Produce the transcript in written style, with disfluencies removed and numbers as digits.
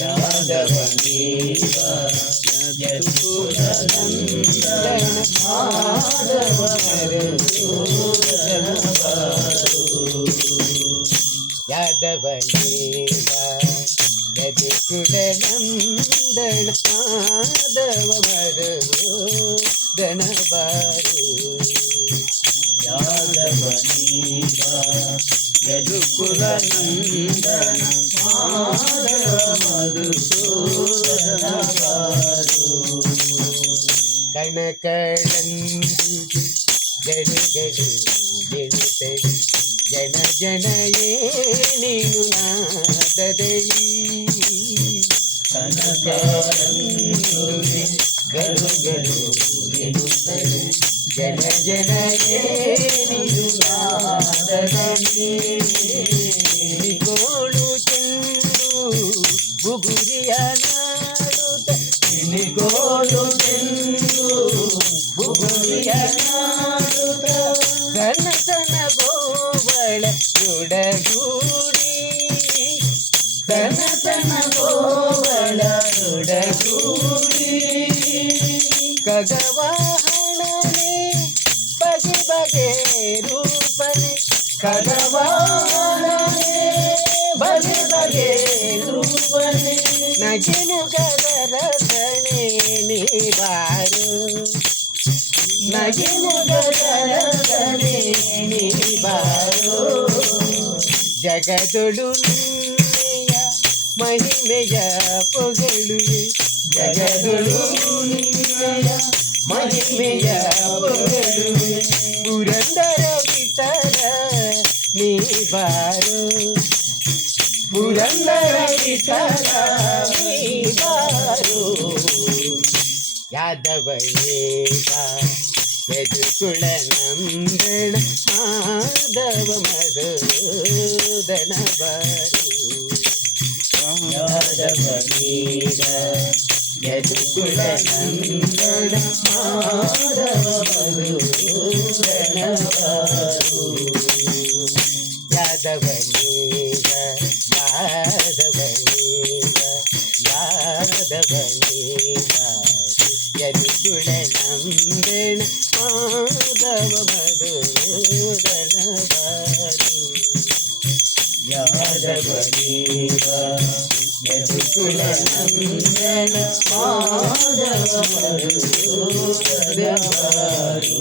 ಯಾದವನೀವ ಯದುಕುಲನಂದನ ಮಾಧವ ಮಧುಸೂದನ ಬಾರು. ಯಾದವನೀವ ಯದುಕುಲನಂದನ ಮಾಧವ ಮಧುಸೂದನ ಬಾರು. ಯಾದವನೀವ ಯದುಕುಲನಂದನ ಮಾಧವ ಮಧುಸೂದನ ಬಾರು. ಕಣಕಳಂದು ಜಣಗಳು ಜಣಿತಳಿ ಜನ ಜನಯೇ ನೀನು ನಾದದಳಿ. ಕನಕಾರಂದು ಗರುಗಳು ಜಣಿತಳಿ ಜನ ಜನಯೇ ನೀನು ನಾದದಳಿ. ಗೋಳು ಚೆಂಡು ಬುಗುರಿಯ ನಾಡುತ್ತ ಗೋಳು ಚೆಂಡು ಬುಗುರಿಯ ನಾಡುತ್ತ ಕನಸನ ಗೋವಳ ಜೊಡಗೂಡಿ ಕನಸನ ಗೋವಳ ಜೊಡಗೂಡಿ. ಖಗವಾಹನನೆ ಬಗೆ ಬಗೆ ರೂಪನೆ ಖಗವಾಹನನೆ ಬಗೆ ಬಗೆ ರೂಪನೆ. ನಗೆ ಮುಖದ ರತನೆ ನೀ ಬಾರು ನಗೆ ಮುಖದ ರತನೆ ನೀ ಬಾರು. ಜಗದೊಳುಮೆಯ ಮಹಿಮೆಯ ಪೊಗಳುವೆ ಜಗದೊಳುಮೆಯ ಮಹಿಮೆಯ ಪೊಗಳುವೆ. ಪುರಂದರ ವಿಠಲ ನೀ ಬಾರು ಪುರಂದರ ವಿಠಲ ನೀ ಬಾರು. ಯಾದವನೇವ ಯದುಕುಲನಂದನ ಮಾಧವ ಮಧುಸೂದನ ಬಾರು. ಯಾದವನೇವ ಯದುಕುಲನಂದನ ಮಾಧವ ಮಧುಸೂದನ ಬಾರು. ಯಾದವನೇವ ಯಾದವನೇವ ಯಾದವನೇವ ಯದುಕುಲನಂದನ ಮಾಧವ ಮಧುಸೂದನ ಬಾರು. ಯಾದವನೇವ ಯದುಕುಲನಂದನ ಮಾಧವ ಮಧುಸೂದನ ಬಾರು.